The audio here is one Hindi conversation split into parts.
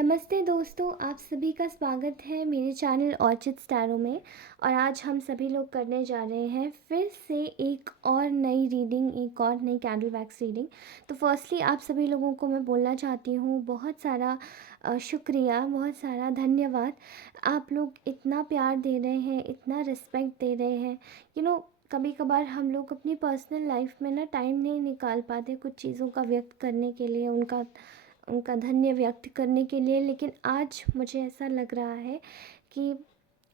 नमस्ते दोस्तों, आप सभी का स्वागत है मेरे चैनल ऑर्चिड स्टैरो में। और आज हम सभी लोग करने जा रहे हैं फिर से एक और नई रीडिंग, एक और नई कैंडल वैक्स रीडिंग। तो फर्स्टली आप सभी लोगों को मैं बोलना चाहती हूँ बहुत सारा शुक्रिया, बहुत सारा धन्यवाद। आप लोग इतना प्यार दे रहे हैं, इतना रिस्पेक्ट दे रहे हैं। कभी कभार हम लोग अपनी पर्सनल लाइफ में ना टाइम नहीं निकाल पाते कुछ चीज़ों का व्यक्त करने के लिए, उनका उनका धन्य व्यक्त करने के लिए। लेकिन आज मुझे ऐसा लग रहा है कि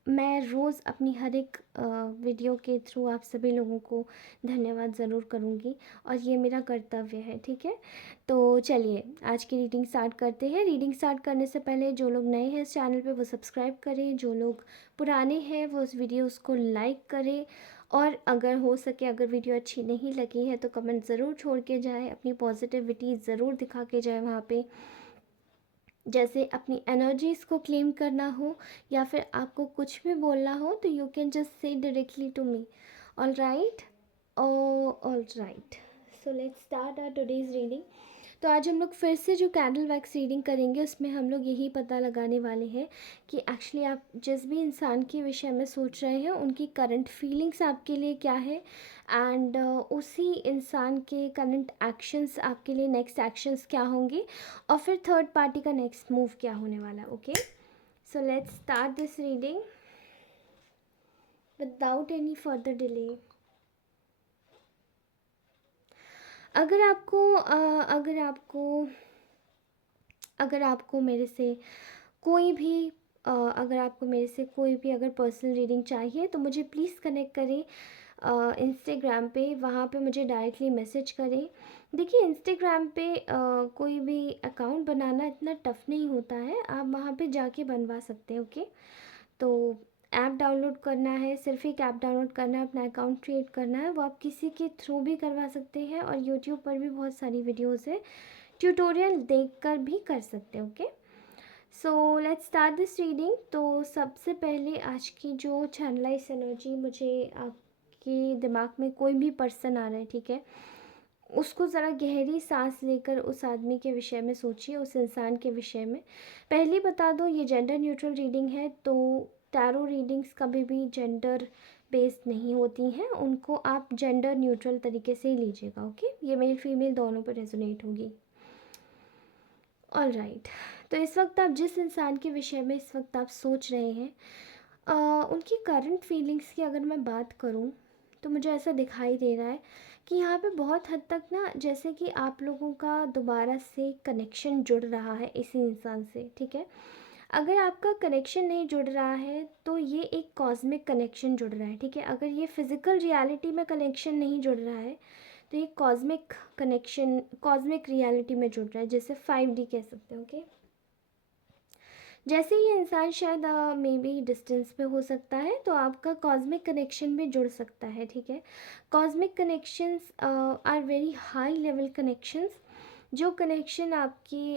मैं रोज़ अपनी हर एक वीडियो के थ्रू आप सभी लोगों को धन्यवाद ज़रूर करूँगी और ये मेरा कर्तव्य है। ठीक है, तो चलिए आज की रीडिंग स्टार्ट करते हैं। रीडिंग स्टार्ट करने से पहले जो लोग नए हैं इस चैनल पे वो सब्सक्राइब करें, जो लोग पुराने हैं वो उस वीडियोस को लाइक करें। और अगर हो सके, अगर वीडियो अच्छी नहीं लगी है तो कमेंट ज़रूर छोड़ के जाएँ, अपनी पॉजिटिविटी ज़रूर दिखा के जाए वहाँ पे। जैसे अपनी एनर्जीज़ को क्लेम करना हो या फिर आपको कुछ भी बोलना हो तो you can just say directly to me. All right, all right, so let's start our today's reading. तो आज हम लोग फिर से जो कैंडल वैक्स रीडिंग करेंगे उसमें हम लोग यही पता लगाने वाले हैं कि एक्चुअली आप जिस भी इंसान के विषय में सोच रहे हैं उनकी करंट फीलिंग्स आपके लिए क्या है, एंड उसी इंसान के करंट एक्शंस आपके लिए नेक्स्ट एक्शंस क्या होंगे, और फिर थर्ड पार्टी का नेक्स्ट मूव क्या होने वाला है। Okay, so let's start this reading without any further delay. अगर आपको अगर आपको मेरे से कोई भी अगर आपको मेरे से कोई भी अगर पर्सनल रीडिंग चाहिए तो मुझे प्लीज़ कनेक्ट करें इंस्टाग्राम पे। वहाँ पे मुझे डायरेक्टली मैसेज करें। देखिए इंस्टाग्राम पे कोई भी अकाउंट बनाना इतना टफ़ नहीं होता है, आप वहाँ पे जाके बनवा सकते हैं। ओके, तो ऐप डाउनलोड करना है, सिर्फ एक ऐप डाउनलोड करना है, अपना अकाउंट क्रिएट करना है। वो आप किसी के थ्रू भी करवा सकते हैं और यूट्यूब पर भी बहुत सारी वीडियोज़ है, ट्यूटोरियल देखकर भी कर सकते हैं। Okay, so let's start this reading. तो सबसे पहले आज की जो चैनलाइज एनर्जी, मुझे आपके दिमाग में कोई भी पर्सन आ रहा है, ठीक है, उसको ज़रा गहरी सांस लेकर उस आदमी के विषय में सोचिए, उस इंसान के विषय में। पहले बता दो ये जेंडर न्यूट्रल रीडिंग है, तो टैरो रीडिंग्स कभी भी जेंडर बेस्ड नहीं होती हैं, उनको आप जेंडर न्यूट्रल तरीके से ही लीजिएगा। ओके, ये मेल फीमेल दोनों पर रेजोनेट होगी। ऑल राइट, तो इस वक्त आप जिस इंसान के विषय में इस वक्त आप सोच रहे हैं, उनकी करंट फीलिंग्स की अगर मैं बात करूं तो मुझे ऐसा दिखाई दे रहा है कि यहाँ पे बहुत हद तक ना जैसे कि आप लोगों का दोबारा से कनेक्शन जुड़ रहा है इसी इंसान से। ठीक है, अगर आपका कनेक्शन नहीं जुड़ रहा है तो ये एक कॉस्मिक कनेक्शन जुड़ रहा है। ठीक है, अगर ये फिज़िकल रियलिटी में कनेक्शन नहीं जुड़ रहा है तो ये कॉस्मिक कनेक्शन कॉस्मिक रियलिटी में जुड़ रहा है, जैसे 5D कह सकते हो। ओके, जैसे ये इंसान शायद मे बी डिस्टेंस पे हो सकता है तो आपका कॉस्मिक कनेक्शन भी जुड़ सकता है। ठीक है, cosmic connections are very high level connections. जो कनेक्शन आपकी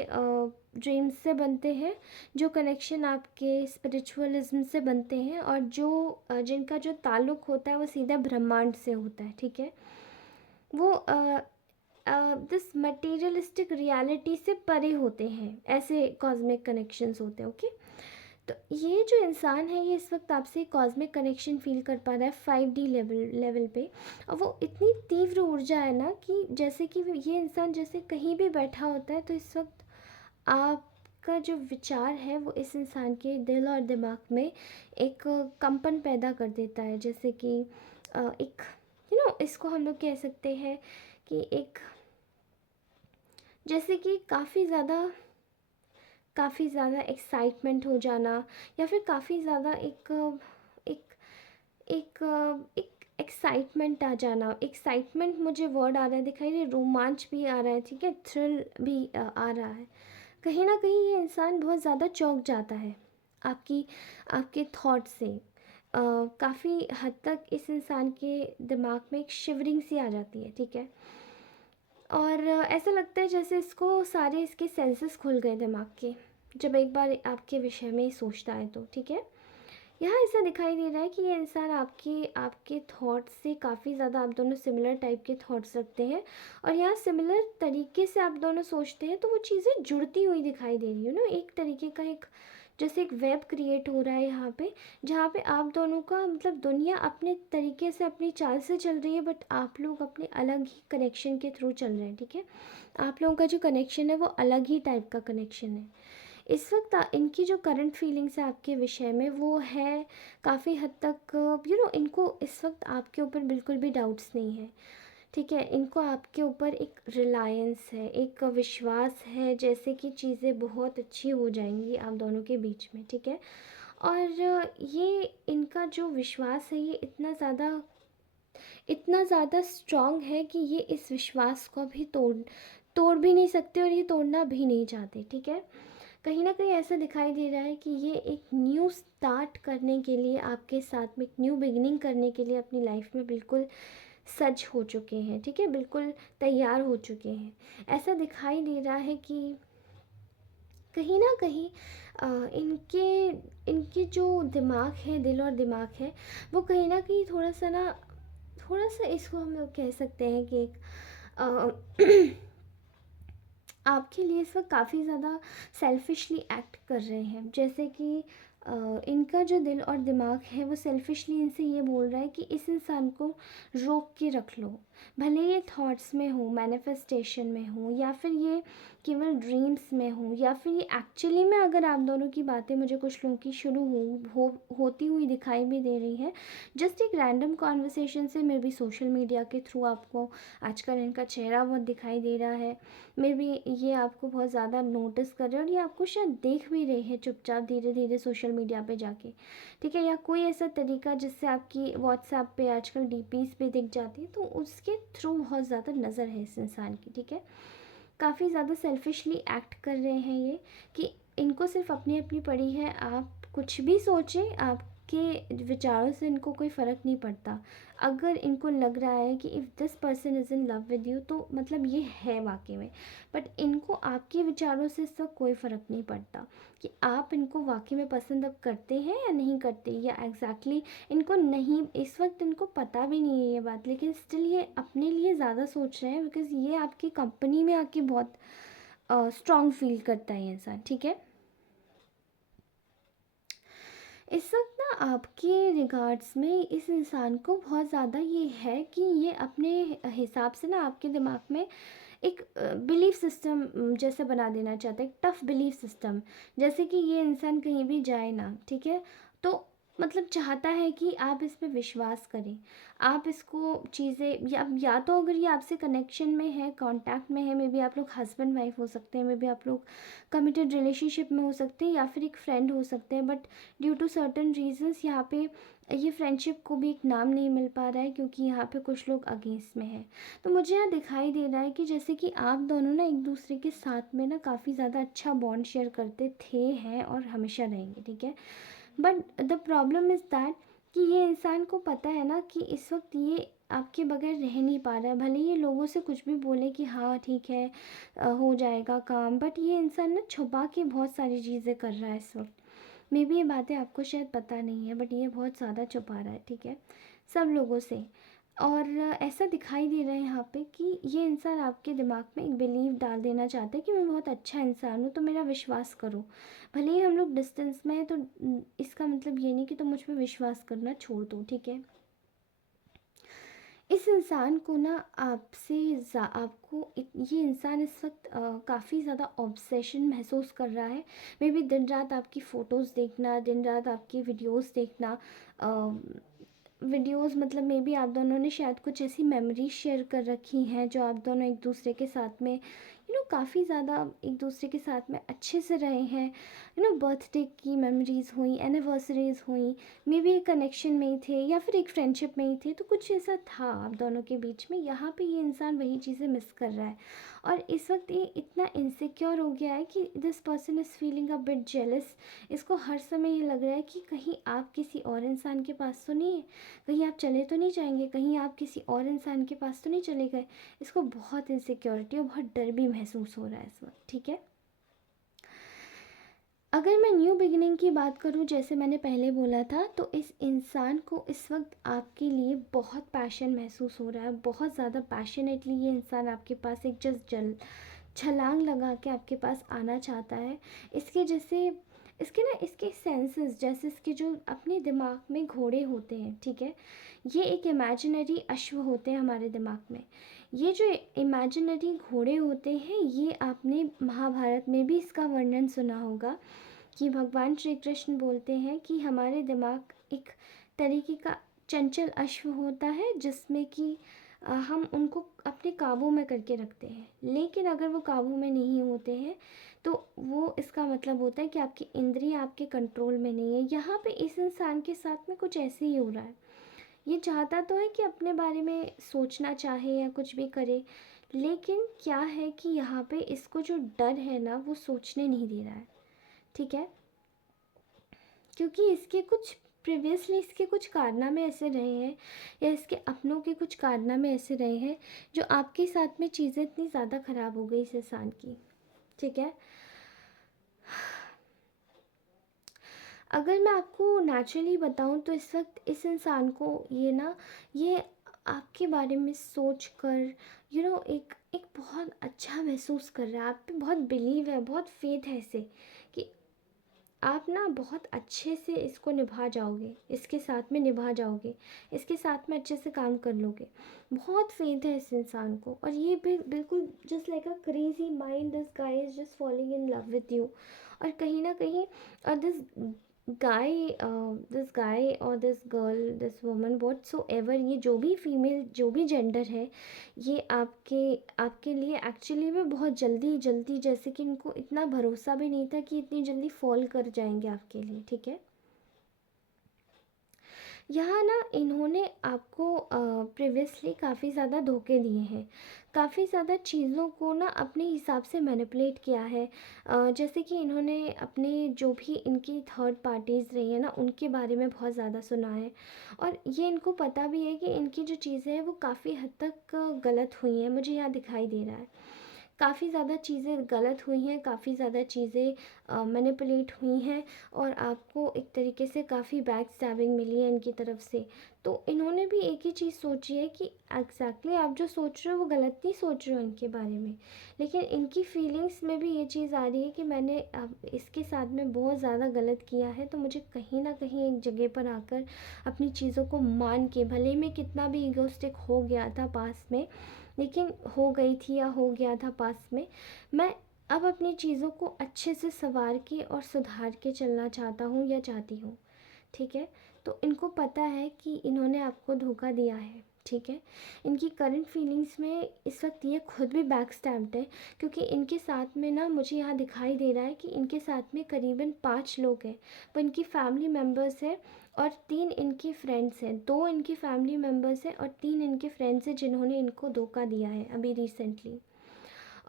ड्रीम्स से बनते हैं, जो कनेक्शन आपके स्पिरिचुअलिज्म से बनते हैं, और जो जिनका जो ताल्लुक़ होता है वो सीधा ब्रह्मांड से होता है। ठीक है, वो दिस मटेरियलिस्टिक रियलिटी से परे होते हैं, ऐसे कॉस्मिक कनेक्शंस होते हैं। ओके, तो ये जो इंसान है ये इस वक्त आपसे कॉस्मिक कनेक्शन फील कर पा रहा है 5D लेवल पे। और वो इतनी तीव्र ऊर्जा है ना कि जैसे कि ये इंसान जैसे कहीं भी बैठा होता है तो इस वक्त आपका जो विचार है वो इस इंसान के दिल और दिमाग में एक कंपन पैदा कर देता है। जैसे कि एक इसको हम लोग कह सकते हैं कि एक जैसे कि काफ़ी ज़्यादा एक्साइटमेंट हो जाना, या फिर काफ़ी ज़्यादा एक एक एक एक एक्साइटमेंट आ जाना। एक्साइटमेंट मुझे वर्ड आ रहा है, दिखाई दे, रोमांच भी आ रहा है। ठीक है, थ्रिल भी आ रहा है। कहीं ना कहीं ये इंसान बहुत ज़्यादा चौंक जाता है आपके थॉट से। काफ़ी हद तक इस इंसान के दिमाग में एक शिवरिंग सी आ जाती है। ठीक है, और ऐसा लगता है जैसे इसको सारे इसके सेंसेस खुल गए दिमाग के, जब एक बार आपके विषय में ही सोचता है तो। ठीक है, यहाँ ऐसा दिखाई दे रहा है कि ये इंसान आपके आपके थॉट्स से काफ़ी ज़्यादा, आप दोनों सिमिलर टाइप के थॉट्स रखते हैं और यहाँ सिमिलर तरीके से आप दोनों सोचते हैं, तो वो चीज़ें जुड़ती हुई दिखाई दे रही है ना, एक तरीके का एक जैसे एक वेब क्रिएट हो रहा है यहाँ पे, जहाँ पे आप दोनों का मतलब दुनिया अपने तरीके से अपनी चाल से चल रही है, बट आप लोग अपने अलग ही कनेक्शन के थ्रू चल रहे हैं, ठीक है। आप लोगों का जो कनेक्शन है वो अलग ही टाइप का कनेक्शन है। इस वक्त इनकी जो करंट फीलिंग्स है आपके विषय में वो है काफ़ी हद तक, इनको इस वक्त आपके ऊपर बिल्कुल भी डाउट्स नहीं है, ठीक है। इनको आपके ऊपर एक रिलायंस है, एक विश्वास है, जैसे कि चीज़ें बहुत अच्छी हो जाएंगी आप दोनों के बीच में, ठीक है। और ये इनका जो विश्वास है ये इतना ज़्यादा स्ट्रॉन्ग है कि ये इस विश्वास को भी तोड़ भी नहीं सकते और ये तोड़ना भी नहीं चाहते, ठीक है। कहीं ना कहीं ऐसा दिखाई दे रहा है कि ये एक न्यू स्टार्ट करने के लिए आपके साथ में, एक न्यू बिगिनिंग करने के लिए अपनी लाइफ में बिल्कुल सज हो चुके हैं, ठीक है, बिल्कुल तैयार हो चुके हैं। ऐसा दिखाई दे रहा है कि कहीं ना कहीं इनके इनके जो दिमाग है, दिल और दिमाग है, वो कहीं ना कहीं थोड़ा सा इसको हम लोग कह सकते हैं कि एक आपके लिए इस वक्त काफ़ी ज़्यादा सेल्फिशली एक्ट कर रहे हैं, जैसे कि इनका जो दिल और दिमाग है वो सेल्फिशली इनसे ये बोल रहा है कि इस इंसान को रोक के रख लो, भले ये थॉट्स में हो, मैनिफेस्टेशन में हो, या फिर ये केवल ड्रीम्स में हो, या फिर ये एक्चुअली में, अगर आप दोनों की बातें मुझे कुछ लोगों की शुरू होती हुई दिखाई भी दे रही है, जस्ट एक रैंडम कॉन्वर्सेशन से, मे बी सोशल मीडिया के थ्रू आपको आजकल इनका चेहरा बहुत दिखाई दे रहा है, मे बी ये आपको बहुत ज़्यादा नोटिस कर रहे हैं और ये आपको शायद देख भी रहे हैं चुपचाप धीरे धीरे सोशल मीडिया पे जाके, ठीक है। या कोई ऐसा तरीका जिससे आपकी व्हाट्सएप पे आजकल डीपीज पे दिख जाती है, तो उसके थ्रू बहुत ज़्यादा नज़र है इस इंसान की, ठीक है। काफ़ी ज़्यादा सेल्फिशली एक्ट कर रहे हैं ये, कि इनको सिर्फ अपनी अपनी पड़ी है, आप कुछ भी सोचें, आपके विचारों से इनको कोई फ़र्क नहीं पड़ता। अगर इनको लग रहा है कि if this person is in love with you, तो मतलब ये है वाकई में, बट इनको आपके विचारों से इसका कोई फ़र्क नहीं पड़ता कि आप इनको वाकई में पसंद अब करते हैं या नहीं करते, या एग्जैक्टली इनको नहीं, इस वक्त इनको पता भी नहीं है ये बात, लेकिन स्टिल ये अपने लिए ज़्यादा सोच रहे हैं, बिकॉज़ ये आपकी कंपनी में आके बहुत स्ट्रॉन्ग फील करता है ये इंसान, ठीक है। इस वक्त ना आपके रिगार्ड्स में इस इंसान को बहुत ज़्यादा ये है कि ये अपने हिसाब से ना आपके दिमाग में एक बिलीफ सिस्टम जैसे बना देना चाहता है, एक टफ बिलीफ सिस्टम, जैसे कि ये इंसान कहीं भी जाए ना, ठीक है, तो मतलब चाहता है कि आप इस पे विश्वास करें, आप इसको चीज़ें, या तो अगर ये आपसे कनेक्शन में है, कांटेक्ट में है, मे बी आप लोग हस्बैंड वाइफ हो सकते हैं, मे बी आप लोग कमिटेड रिलेशनशिप में हो सकते हैं, या फिर एक फ्रेंड हो सकते हैं, but due to certain reasons यहाँ पे ये फ्रेंडशिप को भी एक नाम नहीं मिल पा रहा है, क्योंकि यहाँ पे कुछ लोग अगेंस्ट में हैं। तो मुझे यहाँ दिखाई दे रहा है कि जैसे कि आप दोनों ना एक दूसरे के साथ में ना काफ़ी ज़्यादा अच्छा बॉन्ड शेयर करते थे, हैं और हमेशा रहेंगे, ठीक है। But the problem is that कि ये इंसान को पता है ना कि इस वक्त ये आपके बगैर रह नहीं पा रहा है, भले ये लोगों से कुछ भी बोले कि हाँ ठीक है हो जाएगा काम, बट ये इंसान ना छुपा के बहुत सारी चीज़ें कर रहा है इस वक्त। मे बी ये बातें आपको शायद पता नहीं है, बट ये बहुत ज़्यादा छुपा रहा है, ठीक है, सब लोगों से। और ऐसा दिखाई दे रहा है यहाँ पे कि ये इंसान आपके दिमाग में एक बिलीव डाल देना चाहता है कि मैं बहुत अच्छा इंसान हूँ, तो मेरा विश्वास करो, भले ही हम लोग डिस्टेंस में हैं, तो इसका मतलब ये नहीं कि तुम मुझ पर विश्वास करना छोड़ दो, ठीक है। इस इंसान को ना आपको ये इंसान इस वक्त काफ़ी ज़्यादा ऑब्सेशन महसूस कर रहा है, मे बी दिन रात आपकी फ़ोटोज़ देखना, दिन रात आपकी वीडियोस देखना, वीडियोस मतलब मे बी आप दोनों ने शायद कुछ ऐसी मेमोरीज शेयर कर रखी हैं जो आप दोनों एक दूसरे के साथ में काफ़ी ज़्यादा एक दूसरे के साथ में अच्छे से रहे हैं, बर्थडे की मेमोरीज़ हुई, एनिवर्सरीज़ हुई, मे बी एक कनेक्शन में ही थे या फिर एक फ्रेंडशिप में ही थे, तो कुछ ऐसा था आप दोनों के बीच में। यहाँ पे ये इंसान वही चीज़ें मिस कर रहा है और इस वक्त ये इतना इनसिक्योर हो गया है कि this person is feeling a bit jealous. इसको हर समय ये लग रहा है कि कहीं आप किसी और इंसान के पास तो नहीं है, कहीं आप चले तो नहीं जाएंगे, कहीं आप किसी और इंसान के पास तो नहीं चले गए। इसको बहुत इनसिक्योरिटी और बहुत डर भी महसूस हो रहा है इस वक्त, ठीक है। अगर मैं न्यू बिगिनिंग की बात करूँ, जैसे मैंने पहले बोला था, तो इस इंसान को इस वक्त आपके लिए बहुत पैशन महसूस हो रहा है, बहुत ज़्यादा पैशनेटली ये इंसान आपके पास एक जस्ट छलांग लगा के आपके पास आना चाहता है। इसके जैसे इसके सेंसेस, जैसे इसके जो अपने दिमाग में घोड़े होते हैं, ठीक है, ये एक इमेजिनरी अश्व होते हैं हमारे दिमाग में। ये जो इमेजिनरी घोड़े होते हैं, ये आपने महाभारत में भी इसका वर्णन सुना होगा कि भगवान श्री कृष्ण बोलते हैं कि हमारे दिमाग एक तरीके का चंचल अश्व होता है, जिसमें कि हम उनको अपने काबू में करके रखते हैं। लेकिन अगर वो काबू में नहीं होते हैं, तो वो इसका मतलब होता है कि आपकी इंद्रियां आपके कंट्रोल में नहीं है। यहाँ पे इस इंसान के साथ में कुछ ऐसे ही हो रहा है। ये चाहता तो है कि अपने बारे में सोचना चाहे या कुछ भी करे, लेकिन क्या है कि यहाँ पे इसको जो डर है ना, वो सोचने नहीं दे रहा है, ठीक है। क्योंकि इसके कुछ प्रीवियसली इसके कुछ कारनामे ऐसे रहे हैं, या इसके अपनों के कुछ कारनामे ऐसे रहे हैं, जो आपके साथ में चीज़ें इतनी ज़्यादा ख़राब हो गई इस इंसान की, ठीक है। अगर मैं आपको नेचुरली बताऊं, तो इस वक्त इस इंसान को ये आपके बारे में सोच कर एक एक बहुत अच्छा महसूस कर रहा है, आप पे बहुत बिलीव है, बहुत फेथ है इसे, कि आप ना बहुत अच्छे से इसको निभा जाओगे, इसके साथ में निभा जाओगे, इसके साथ में अच्छे से काम कर लोगे। बहुत फेथ है इस इंसान को, और ये बिल्कुल just like a crazy mind, this guy is just following in love with you. और कहीं ना कहीं दिस गाय और this girl, this woman, what so ever, ये जो भी फीमेल, जो भी जेंडर है, ये आपके आपके लिए एक्चुअली में बहुत जल्दी जल्दी, जैसे कि इनको इतना भरोसा भी नहीं था कि इतनी जल्दी फॉल कर जाएंगे आपके लिए, ठीक है। यहाँ ना इन्होंने आपको प्रीवियसली काफ़ी ज़्यादा धोखे दिए हैं, काफ़ी ज़्यादा चीज़ों को ना अपने हिसाब से मैनिपुलेट किया है। जैसे कि इन्होंने अपने जो भी इनकी थर्ड पार्टीज़ रही है ना, उनके बारे में बहुत ज़्यादा सुना है, और ये इनको पता भी है कि इनकी जो चीज़ें हैं वो काफ़ी हद तक गलत हुई हैं। मुझे यहाँ दिखाई दे रहा है काफ़ी ज़्यादा चीज़ें गलत हुई हैं, काफ़ी ज़्यादा चीज़ें मैनिपुलेट हुई हैं, और आपको एक तरीके से काफ़ी बैक स्टैबिंग मिली है इनकी तरफ से। तो इन्होंने भी एक ही चीज़ सोची है कि एग्जैक्टली आप जो सोच रहे हो वो गलत नहीं सोच रहे हो इनके बारे में, लेकिन इनकी फीलिंग्स में भी ये चीज़ आ रही है कि मैंने अब इसके साथ में बहुत ज़्यादा गलत किया है, तो मुझे कहीं ना कहीं एक जगह पर आकर अपनी चीज़ों को मान के, भले मैं कितना भी ईगोस्टिक हो गया था पास में, लेकिन हो गई थी या हो गया था पास में, मैं अब अपनी चीज़ों को अच्छे से संवार के और सुधार के चलना चाहता हूँ या चाहती हूँ, ठीक है। तो इनको पता है कि इन्होंने आपको धोखा दिया है, ठीक है। इनकी करंट फीलिंग्स में इस वक्त ये खुद भी बैक स्टैम्प्ड है, क्योंकि इनके साथ में ना मुझे यहाँ दिखाई दे रहा है कि इनके साथ में करीबन 5 लोग हैं। वो इनकी फैमिली मेम्बर्स हैं, और 3 इनकी फ्रेंड्स हैं, 2 इनकी फैमिली मेम्बर्स हैं और 3 इनके फ्रेंड्स हैं जिन्होंने इनको धोखा दिया है अभी रिसेंटली।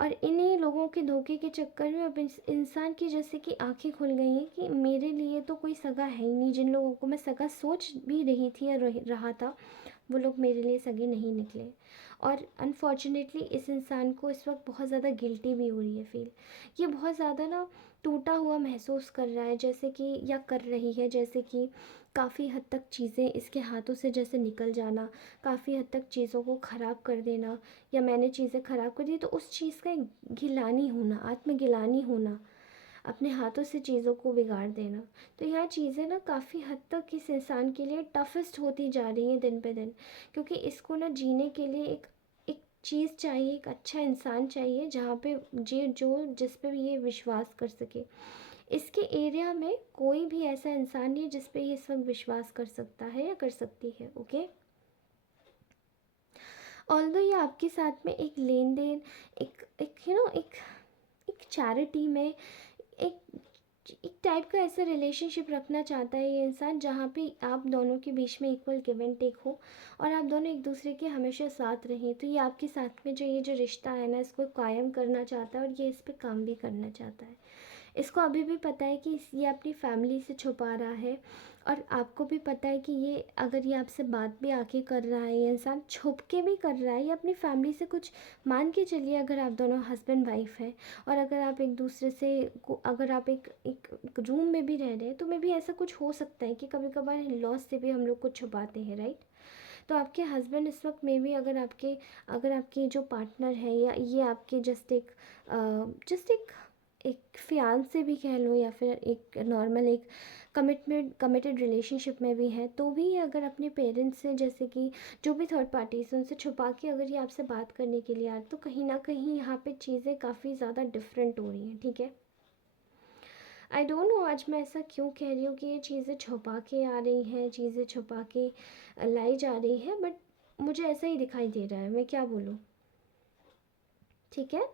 और इन्हीं लोगों के धोखे के चक्कर में अब इस इंसान की जैसे कि आंखें खुल गई हैं कि मेरे लिए तो कोई सगा है ही नहीं। जिन लोगों को मैं सगा सोच भी रही थी या रहा था, वो लोग मेरे लिए सगे नहीं निकले। और अनफॉर्चुनेटली इस इंसान को इस वक्त बहुत ज़्यादा गिल्टी भी हो रही है फील। ये बहुत ज़्यादा ना टूटा हुआ महसूस कर रहा है, जैसे कि, या कर रही है, जैसे कि काफ़ी हद तक चीज़ें इसके हाथों से जैसे निकल जाना, काफ़ी हद तक चीज़ों को ख़राब कर देना, या मैंने चीज़ें ख़राब कर दी तो उस चीज़ का एक गिलानी होना, आत्मगिलानी होना, अपने हाथों से चीज़ों को बिगाड़ देना। तो यह चीज़ें ना काफ़ी हद तक इस इंसान के लिए टफेस्ट होती जा रही हैं दिन पे दिन, क्योंकि इसको ना जीने के लिए एक एक चीज़ चाहिए, एक अच्छा इंसान चाहिए जहाँ पे जिस पे भी ये विश्वास कर सके। इसके एरिया में कोई भी ऐसा इंसान नहीं है जिस पे ये इस वक्त विश्वास कर सकता है या कर सकती है, ओके। ऑल्दो ये आपके साथ में एक लेन देन, एक एक यू नो एक एक चैरिटी में, एक एक टाइप का ऐसा रिलेशनशिप रखना चाहता है ये इंसान, जहाँ पे आप दोनों के बीच में इक्वल गिव एंड टेक हो, और आप दोनों एक दूसरे के हमेशा साथ रहें। तो ये आपके साथ में जो ये जो रिश्ता है ना, इसको कायम करना चाहता है, और ये इस पे काम भी करना चाहता है। इसको अभी भी पता है कि ये अपनी फैमिली से छुपा रहा है, और आपको भी पता है कि ये अगर ये आपसे बात भी आके कर रहा है, ये इंसान छुप के भी कर रहा है, ये अपनी फैमिली से कुछ, मान के चलिए अगर आप दोनों हस्बैंड वाइफ हैं और अगर आप एक दूसरे से अगर आप एक रूम में भी रह रहे हैं, तो मे भी ऐसा कुछ हो सकता है कि कभी कभार इन लॉस से भी हम लोग कुछ छुपाते हैं, राइट। तो आपके हस्बैंड इस वक्त में भी अगर आपके जो पार्टनर है, या ये आपके जस्ट एक फियांसे भी कह लो, या फिर एक नॉर्मल एक कमिटेड रिलेशनशिप में भी है, तो भी ये अगर अपने पेरेंट्स से, जैसे कि जो भी थर्ड पार्टीज हैं, उनसे छुपा के अगर ये आपसे बात करने के लिए आए, तो कहीं ना कहीं यहाँ पे चीज़ें काफ़ी ज़्यादा डिफरेंट हो रही हैं, ठीक है। आई डोंट नो आज मैं ऐसा क्यों कह रही हूँ कि ये चीज़ें छुपा के आ रही हैं, चीज़ें छुपा के लाई जा रही हैं, बट मुझे ऐसा ही दिखाई दे रहा है, मैं क्या बोलूँ, ठीक है।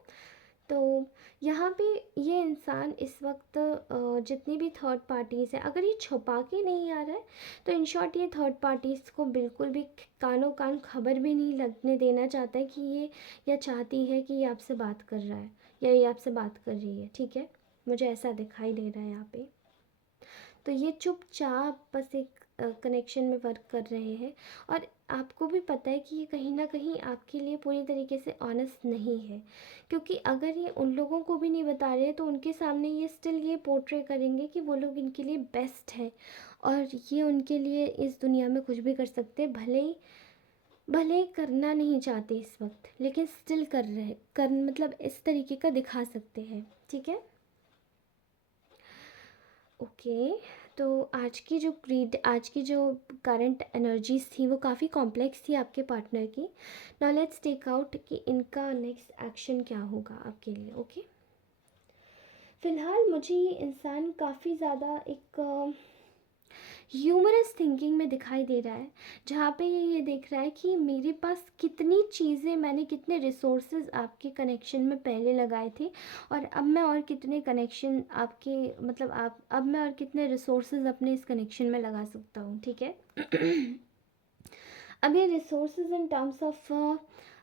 तो यहाँ पे ये इंसान इस वक्त जितनी भी थर्ड पार्टीज़ हैं, अगर ये छुपा के नहीं आ रहा है, तो इन शॉर्ट ये थर्ड पार्टीज़ को बिल्कुल भी कानों कान खबर भी नहीं लगने देना चाहता है कि ये, या चाहती है कि ये आपसे बात कर रहा है, या ये आपसे बात कर रही है, ठीक है। मुझे ऐसा दिखाई दे रहा है यहाँ पे। तो ये चुपचाप बस एक कनेक्शन में वर्क कर रहे हैं, और आपको भी पता है कि ये कहीं ना कहीं आपके लिए पूरी तरीके से ऑनेस्ट नहीं है, क्योंकि अगर ये उन लोगों को भी नहीं बता रहे हैं, तो उनके सामने ये स्टिल ये पोर्ट्रे करेंगे कि वो लोग इनके लिए बेस्ट है, और ये उनके लिए इस दुनिया में कुछ भी कर सकते हैं, भले ही करना नहीं चाहते इस वक्त, लेकिन स्टिल कर रहे कर मतलब इस तरीके का दिखा सकते हैं, ठीक है। ओके। तो आज की जो करंट एनर्जीज थी वो काफ़ी कॉम्प्लेक्स थी आपके पार्टनर की। नाउ लेट्स टेक आउट कि इनका नेक्स्ट एक्शन क्या होगा आपके लिए, ओके। फ़िलहाल मुझे ये इंसान काफ़ी ज़्यादा एक ह्यूमरस थिंकिंग में दिखाई दे रहा है, जहाँ पे ये देख रहा है कि मेरे पास कितनी चीज़ें, मैंने कितने रिसोर्सेज आपके कनेक्शन में पहले लगाए थे, और अब मैं और कितने कनेक्शन आपके मतलब आप अब मैं और कितने रिसोर्सेज अपने इस कनेक्शन में लगा सकता हूँ, ठीक है। अब ये रिसोर्सेज इन टर्म्स ऑफ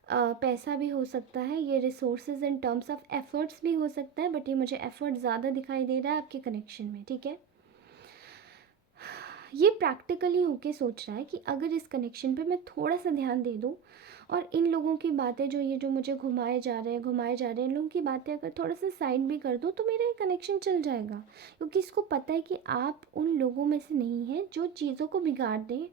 पैसा भी हो सकता है, ये resources in terms of efforts भी हो सकता है, बट ये मुझे एफर्ट ज़्यादा दिखाई दे रहा है आपके कनेक्शन में, ठीक है। ये प्रैक्टिकली होके सोच रहा है कि अगर इस कनेक्शन पे मैं थोड़ा सा ध्यान दे दूँ, और इन लोगों की बातें जो मुझे घुमाए जा रहे हैं इन लोगों की बातें अगर थोड़ा सा साइड भी कर दूँ, तो मेरा ये कनेक्शन चल जाएगा, क्योंकि इसको पता है कि आप उन लोगों में से नहीं हैं जो चीज़ों को बिगाड़ दें।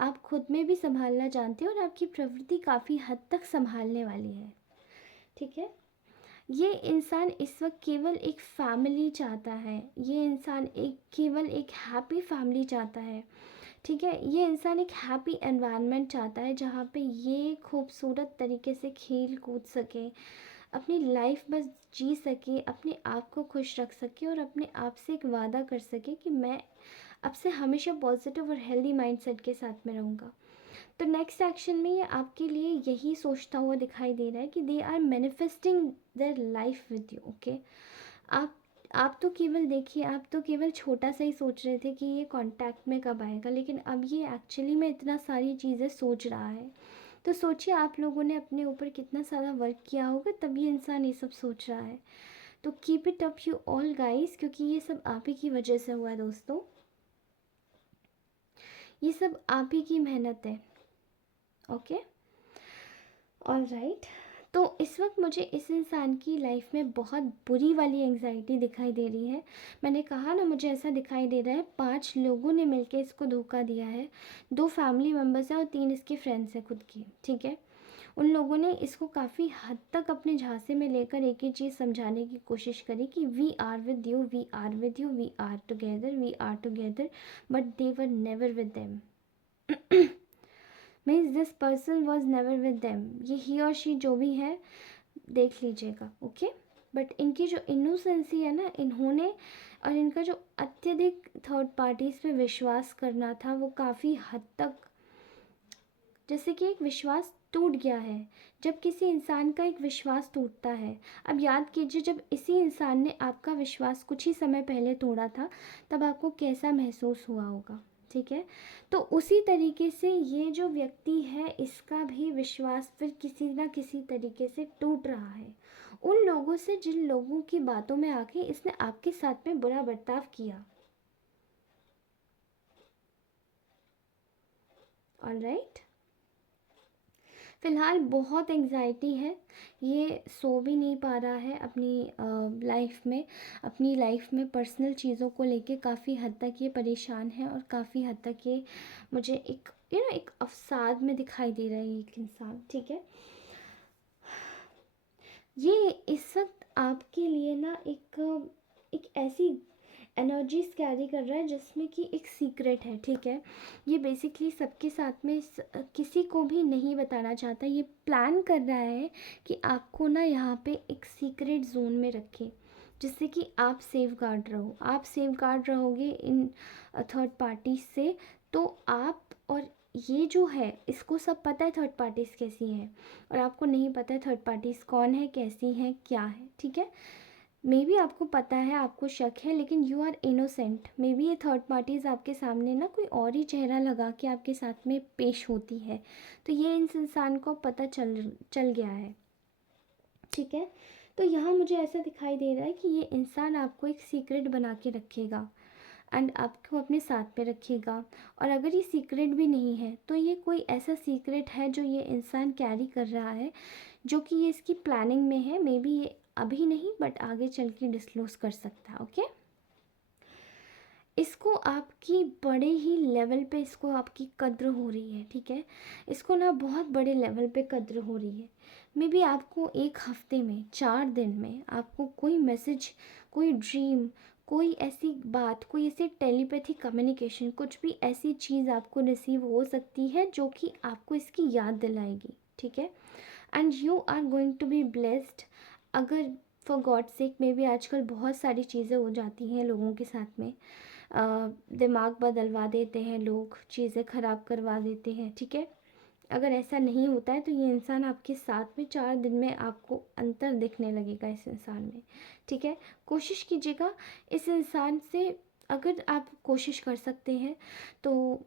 आप खुद में भी संभालना जानते हैं, और आपकी प्रवृत्ति काफ़ी हद तक संभालने वाली है, ठीक है। ये इंसान इस वक्त केवल एक फैमिली चाहता है, ये इंसान केवल एक हैप्पी फैमिली चाहता है, ठीक है। ये इंसान एक हैप्पी एनवायरनमेंट चाहता है, जहाँ पे ये खूबसूरत तरीके से खेल कूद सके, अपनी लाइफ बस जी सके, अपने आप को खुश रख सके, और अपने आप से एक वादा कर सके कि मैं अब से हमेशा पॉजिटिव और हेल्दी माइंडसेट के साथ में रहूँगा। तो नेक्स्ट एक्शन में ये आपके लिए यही सोचता हुआ दिखाई दे रहा है कि they are manifesting their life with you, okay. आप आप तो केवल देखिए, आप तो केवल छोटा सा ही सोच रहे थे कि ये कांटेक्ट में कब आएगा, लेकिन अब ये एक्चुअली में इतना सारी चीज़ें सोच रहा है। तो सोचिए आप लोगों ने अपने ऊपर कितना सारा वर्क किया होगा, तब ये इंसान ये सब सोच रहा है। तो keep it up you all guys, क्योंकि ये सब आप ही की वजह से हुआ है दोस्तों, ये सब आप ही की मेहनत है, ओके। All right. तो इस वक्त मुझे इस इंसान की लाइफ में बहुत बुरी वाली एंग्जाइटी दिखाई दे रही है। मैंने कहा ना, मुझे ऐसा दिखाई दे रहा है 5 लोगों ने मिलकर इसको धोखा दिया है। 2 फैमिली मेम्बर्स हैं और 3 इसके फ्रेंड्स हैं खुद की, ठीक है। उन लोगों ने इसको काफ़ी हद तक अपने झांसे में लेकर एक ही चीज़ समझाने की कोशिश करी कि we are with you, we are with you, we are together, we are together, but they were never with them. Means this person was never with them, ये ही और शी जो भी है देख लीजिएगा, ओके। बट इनकी जो इनोसेंसी है ना, इन्होंने और इनका जो अत्यधिक थर्ड पार्टीज़ पे विश्वास करना था, वो काफ़ी हद तक जैसे कि एक विश्वास टूट गया है। जब किसी इंसान का एक विश्वास टूटता है, अब याद कीजिए जब इसी इंसान ने आपका विश्वास कुछ ही समय पहले तोड़ा था, तब आपको कैसा महसूस हुआ होगा, ठीक है। तो उसी तरीके से ये जो व्यक्ति है, इसका भी विश्वास फिर किसी ना किसी तरीके से टूट रहा है। उन लोगों से जिन लोगों की बातों में आके इसने आपके साथ में बुरा बर्ताव किया। ऑलराइट, फ़िलहाल बहुत एंग्जाइटी है, ये सो भी नहीं पा रहा है अपनी लाइफ में पर्सनल चीज़ों को लेके काफ़ी हद तक ये परेशान है, और काफ़ी हद तक ये मुझे एक अवसाद में दिखाई दे रहा है एक इंसान। ठीक है, ये इस वक्त आपके लिए ना एक ऐसी एनर्जीज कैरी कर रहा है जिसमें कि एक सीक्रेट है। ठीक है, ये बेसिकली सबके साथ में किसी को भी नहीं बताना चाहता, ये प्लान कर रहा है कि आपको ना यहाँ पे एक सीक्रेट जोन में रखे, जिससे कि आप सेफ गार्ड रहोगे इन थर्ड पार्टी से। तो आप और ये जो है इसको सब पता है थर्ड पार्टीज़ कैसी हैं, और आपको नहीं पता है थर्ड पार्टीज़ कौन है, कैसी हैं, क्या है। ठीक है, मे बी आपको पता है, आपको शक है, लेकिन you are innocent. Maybe ये थर्ड पार्टीज़ आपके सामने ना कोई और ही चेहरा लगा के आपके साथ में पेश होती है, तो ये इस इंसान को पता चल गया है। ठीक है, तो यहाँ मुझे ऐसा दिखाई दे रहा है कि ये इंसान आपको एक सीक्रेट बना के रखेगा एंड आपको अपने साथ में रखेगा। और अगर ये सीक्रेट भी नहीं है तो ये कोई ऐसा सीक्रेट है जो ये इंसान कैरी कर रहा है, जो कि ये इसकी प्लानिंग में है। मे बी ये अभी नहीं बट आगे चल के डिस्क्लोज कर सकता है। ओके, इसको आपकी बड़े ही लेवल पे इसको आपकी कद्र हो रही है। ठीक है, इसको ना बहुत बड़े लेवल पे कद्र हो रही है। मे बी आपको एक हफ्ते में 4 दिन में आपको कोई मैसेज, कोई ड्रीम, कोई ऐसी बात, कोई ऐसी टेलीपैथी कम्युनिकेशन, कुछ भी ऐसी चीज़ आपको रिसीव हो सकती है जो कि आपको इसकी याद दिलाएगी। ठीक है, and you are going to be blessed. अगर for God sake, may be आजकल बहुत सारी चीज़ें हो जाती हैं लोगों के साथ में, दिमाग बदलवा देते हैं लोग, चीज़ें ख़राब करवा देते हैं। ठीक है, अगर ऐसा नहीं होता है तो ये इंसान आपके साथ में 4 दिन में आपको अंतर दिखने लगेगा इस इंसान में। ठीक है, कोशिश कीजिएगा इस इंसान से, अगर आप कोशिश कर सकते हैं तो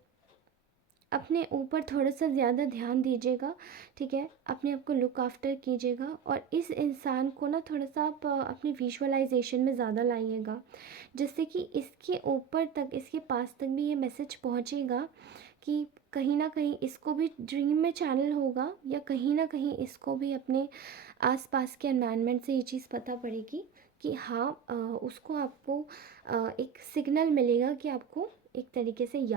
अपने ऊपर थोड़ा सा ज़्यादा ध्यान दीजिएगा। ठीक है, अपने आप को लुक आफ्टर कीजिएगा, और इस इंसान को ना थोड़ा सा आप अपनी विजुअलाइजेशन में ज़्यादा लाइएगा, जिससे कि इसके ऊपर तक, इसके पास तक भी ये मैसेज पहुंचेगा कि कहीं ना कहीं इसको भी ड्रीम में चैनल होगा, या कहीं ना कहीं इसको भी अपने आसपास के एनवायरनमेंट से ये चीज़ पता पड़ेगी कि हाँ, उसको आपको एक सिग्नल मिलेगा कि आपको एक तरीके से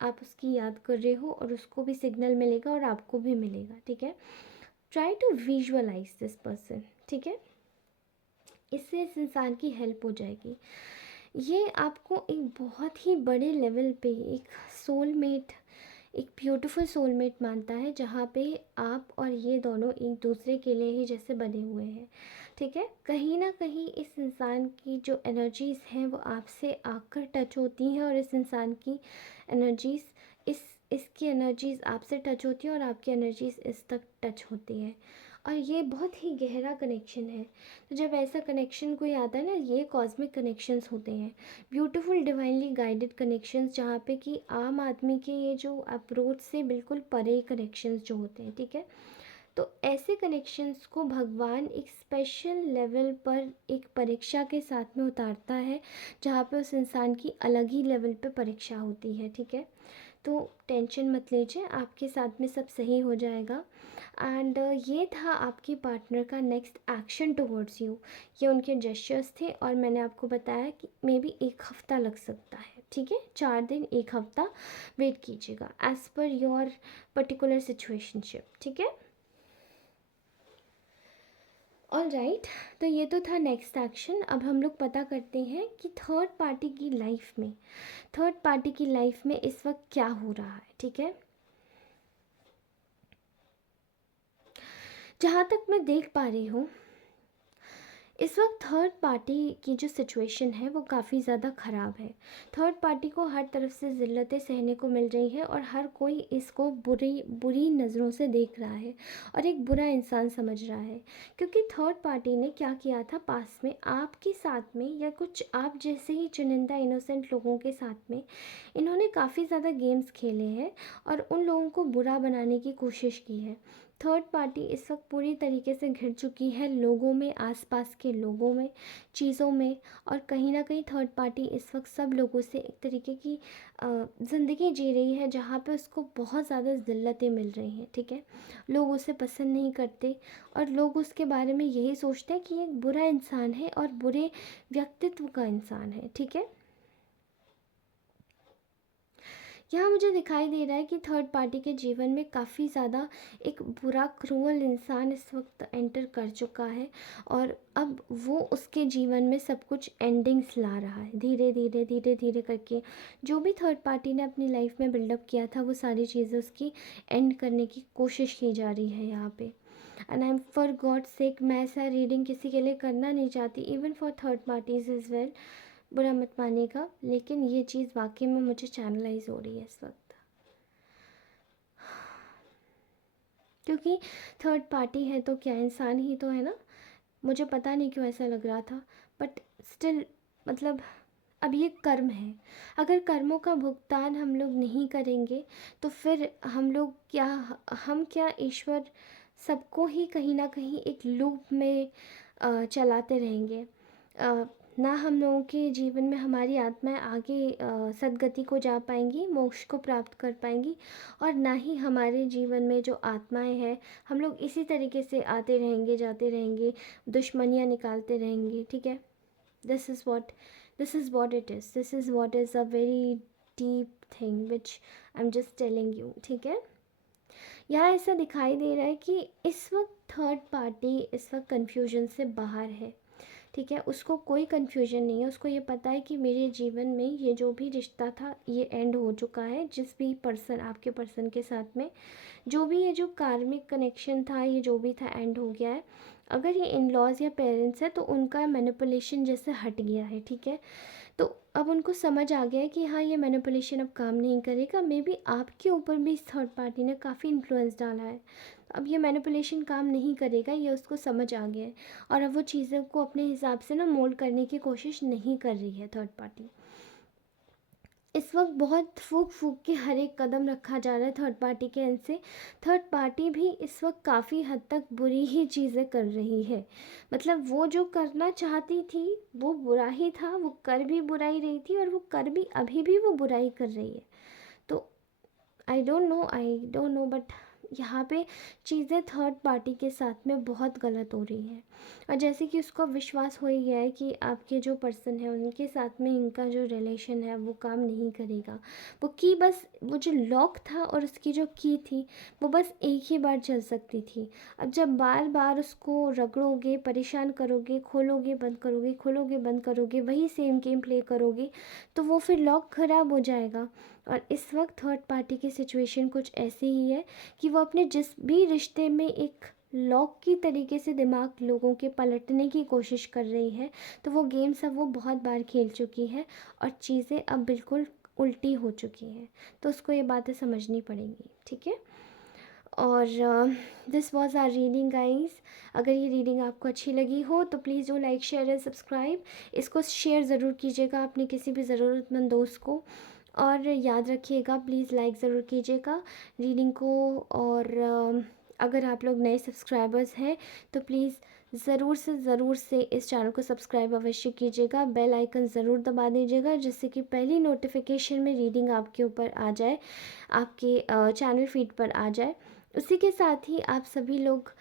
आप उसकी याद कर रहे हो, और उसको भी सिग्नल मिलेगा और आपको भी मिलेगा। ठीक है, try to visualise this person. ठीक है, इससे इस इंसान की हेल्प हो जाएगी। ये आपको एक बहुत ही बड़े लेवल पे एक सोलमेट, एक ब्यूटीफुल सोलमेट मानता है, जहाँ पे आप और ये दोनों एक दूसरे के लिए ही जैसे बने हुए हैं। ठीक है, कहीं ना कहीं इस इंसान की जो एनर्जीज़ हैं वो आपसे आकर टच होती हैं, और इस इंसान की एनर्जीज़ इसकी एनर्जीज़ आपसे टच होती हैं, और आपकी एनर्जीज़ इस तक टच होती हैं, और ये बहुत ही गहरा कनेक्शन है। तो जब ऐसा कनेक्शन कोई आता है ना, ये कॉस्मिक कनेक्शंस होते हैं, ब्यूटीफुल डिवाइनली गाइडेड कनेक्शंस, जहाँ पे कि आम आदमी के ये जो अप्रोच से बिल्कुल परे कनेक्शंस जो होते हैं। ठीक है, तो ऐसे कनेक्शंस को भगवान एक स्पेशल लेवल पर एक परीक्षा के साथ में उतारता है, जहाँ पे उस इंसान की अलग ही लेवल पे परीक्षा होती है। ठीक है, तो टेंशन मत लीजिए, आपके साथ में सब सही हो जाएगा। एंड ये था आपकी पार्टनर का नेक्स्ट एक्शन टुवर्ड्स यू। ये उनके जेस्चर्स थे, और मैंने आपको बताया कि मे बी 1 हफ्ता लग सकता है। ठीक है, 4 दिन 1 हफ्ता वेट कीजिएगा as per your particular situationship. ठीक है, ऑल राइट, तो ये तो था नेक्स्ट एक्शन। अब हम लोग पता करते हैं कि थर्ड पार्टी की लाइफ में इस वक्त क्या हो रहा है। ठीक है, जहाँ तक मैं देख पा रही हूँ इस वक्त थर्ड पार्टी की जो सिचुएशन है वो काफ़ी ज़्यादा ख़राब है। थर्ड पार्टी को हर तरफ से ज़िल्लतें सहने को मिल रही है, और हर कोई इसको बुरी बुरी नज़रों से देख रहा है, और एक बुरा इंसान समझ रहा है। क्योंकि थर्ड पार्टी ने क्या किया था पास में आपके साथ में, या कुछ आप जैसे ही चुनिंदा इनोसेंट लोगों के साथ में, इन्होंने काफ़ी ज़्यादा गेम्स खेले हैं और उन लोगों को बुरा बनाने की कोशिश की है। थर्ड पार्टी इस वक्त पूरी तरीके से घिर चुकी है लोगों में, आसपास के लोगों में, चीज़ों में। और कहीं ना कहीं थर्ड पार्टी इस वक्त सब लोगों से एक तरीके की ज़िंदगी जी रही है जहाँ पे उसको बहुत ज़्यादा ज़िल्लतें मिल रही हैं, ठीक है। लोग उसे पसंद नहीं करते और लोग उसके बारे में यही सोचते हैं कि एक बुरा इंसान है और बुरे व्यक्तित्व का इंसान है, ठीक है। यहाँ मुझे दिखाई दे रहा है कि थर्ड पार्टी के जीवन में काफ़ी ज़्यादा एक बुरा क्रूअल इंसान इस वक्त एंटर कर चुका है और अब वो उसके जीवन में सब कुछ एंडिंग्स ला रहा है, धीरे धीरे धीरे धीरे करके। जो भी थर्ड पार्टी ने अपनी लाइफ में बिल्डअप किया था वो सारी चीज़ें उसकी एंड करने की कोशिश की जा रही है यहाँ पे। And I am for God सेक, मैं ऐसा रीडिंग किसी के लिए करना नहीं चाहती, even for third parties is well, बुरा मत मानिएगा, लेकिन ये चीज़ वाकई में मुझे चैनलाइज हो रही है इस वक्त। क्योंकि थर्ड पार्टी है तो क्या, इंसान ही तो है ना। मुझे पता नहीं क्यों ऐसा लग रहा था, बट स्टिल मतलब अब ये कर्म है। अगर कर्मों का भुगतान हम लोग नहीं करेंगे तो फिर हम लोग क्या, हम क्या, ईश्वर सबको ही कहीं ना कहीं एक लूप में चलाते रहेंगे। ना हम लोगों के जीवन में हमारी आत्माएं आगे सद्गति को जा पाएंगी, मोक्ष को प्राप्त कर पाएंगी, और ना ही हमारे जीवन में जो आत्माएं हैं हम लोग इसी तरीके से आते रहेंगे, जाते रहेंगे, दुश्मनियाँ निकालते रहेंगे, ठीक है। This is what it is, this is what is a very deep thing which I am just telling you, ठीक है। यहाँ ऐसा दिखाई दे रहा है कि इस वक्त थर्ड पार्टी इस वक्त कन्फ्यूजन से बाहर है, ठीक है। उसको कोई कन्फ्यूजन नहीं है, उसको ये पता है कि मेरे जीवन में ये जो भी रिश्ता था ये एंड हो चुका है। जिस भी पर्सन, आपके पर्सन के साथ में जो भी ये जो कार्मिक कनेक्शन था, ये जो भी था एंड हो गया है। अगर ये इन लॉज या पेरेंट्स है तो उनका मैनिपुलेशन जैसे हट गया है, ठीक है। तो अब उनको समझ आ गया है कि हाँ, ये मैनिपुलेशन अब काम नहीं करेगा। मे बी आपके ऊपर भी इस थर्ड पार्टी ने काफ़ी इन्फ्लुएंस डाला है, अब ये मैनिपुलेशन काम नहीं करेगा, ये उसको समझ आ गया है। और अब वो चीज़ों को अपने हिसाब से ना मोल्ड करने की कोशिश नहीं कर रही है थर्ड पार्टी। इस वक्त बहुत फूक फूक के हर एक कदम रखा जा रहा है थर्ड पार्टी के एंड से। थर्ड पार्टी भी इस वक्त काफ़ी हद तक बुरी ही चीज़ें कर रही है। मतलब वो जो करना चाहती थी वो बुरा ही था, वो कर भी बुराई रही थी और वो कर भी, अभी भी वो बुराई कर रही है। तो आई डोंट नो बट यहाँ पे चीज़ें थर्ड पार्टी के साथ में बहुत गलत हो रही हैं। और जैसे कि उसको विश्वास हो ही गया है कि आपके जो पर्सन है उनके साथ में इनका जो रिलेशन है वो काम नहीं करेगा। वो की बस, वो जो लॉक था और उसकी जो की थी वो बस एक ही बार चल सकती थी। अब जब बार बार उसको रगड़ोगे, परेशान करोगे, खोलोगे बंद करोगे, खोलोगे बंद करोगे, वही सेम गेम प्ले करोगे, तो वो फिर लॉक ख़राब हो जाएगा। और इस वक्त थर्ड पार्टी की सिचुएशन कुछ ऐसी ही है कि वो अपने जिस भी रिश्ते में एक लॉक की तरीके से दिमाग लोगों के पलटने की कोशिश कर रही है। तो वो गेम्स अब वो बहुत बार खेल चुकी है और चीज़ें अब बिल्कुल उल्टी हो चुकी हैं। तो उसको ये बातें समझनी पड़ेंगी, ठीक है। और this was our reading guys. अगर ये रीडिंग आपको अच्छी लगी हो तो please do like, share and subscribe. इसको शेयर ज़रूर कीजिएगा अपने किसी भी ज़रूरतमंद दोस्त को। और याद रखिएगा, प्लीज़ लाइक ज़रूर कीजिएगा रीडिंग को। और अगर आप लोग नए सब्सक्राइबर्स हैं तो प्लीज़ ज़रूर से इस चैनल को सब्सक्राइब अवश्य कीजिएगा, बेल आइकन ज़रूर दबा दीजिएगा जिससे कि पहली नोटिफिकेशन में रीडिंग आपके ऊपर आ जाए, आपके चैनल फीड पर आ जाए। उसी के साथ ही आप सभी लोग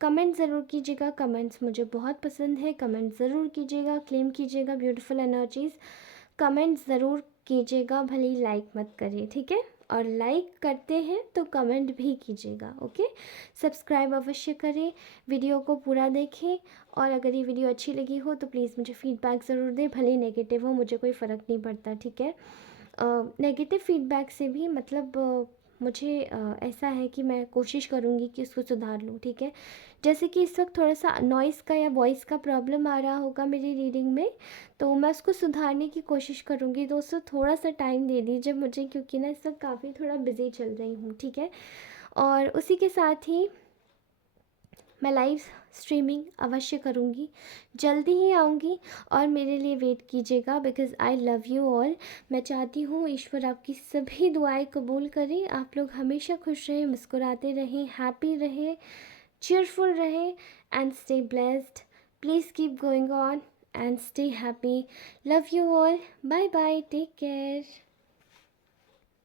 कमेंट ज़रूर कीजिएगा, कमेंट्स मुझे बहुत पसंद है। कमेंट ज़रूर कीजिएगा, क्लेम कीजिएगा ब्यूटीफुल एनर्जीज़, कमेंट ज़रूर कीजिएगा, भले ही लाइक मत करिए, ठीक है। और लाइक करते हैं तो कमेंट भी कीजिएगा, ओके। सब्सक्राइब अवश्य करें, वीडियो को पूरा देखें। और अगर ये वीडियो अच्छी लगी हो तो प्लीज़ मुझे फीडबैक ज़रूर दें, भले ही नेगेटिव हो, मुझे कोई फ़र्क नहीं पड़ता, ठीक है। नेगेटिव फीडबैक से भी मतलब मुझे ऐसा है कि मैं कोशिश करूँगी कि उसको सुधार लूँ, ठीक है। जैसे कि इस वक्त थोड़ा सा नॉइज़ का या वॉइस का प्रॉब्लम आ रहा होगा मेरी रीडिंग में, तो मैं उसको सुधारने की कोशिश करूँगी। दोस्तों थोड़ा सा टाइम दे दीजिए मुझे, क्योंकि ना इस वक्त काफ़ी थोड़ा बिज़ी चल रही हूँ, ठीक है। और उसी के साथ ही मैं लाइव स्ट्रीमिंग अवश्य करूँगी, जल्दी ही आऊँगी और मेरे लिए वेट कीजिएगा because I love you all. मैं चाहती हूँ ईश्वर आपकी सभी दुआएं कबूल करें, आप लोग हमेशा खुश रहें, मुस्कुराते रहें, हैप्पी रहें, cheerful रहें and stay blessed. Please keep going on and stay happy. Love you all. Bye bye. Take care.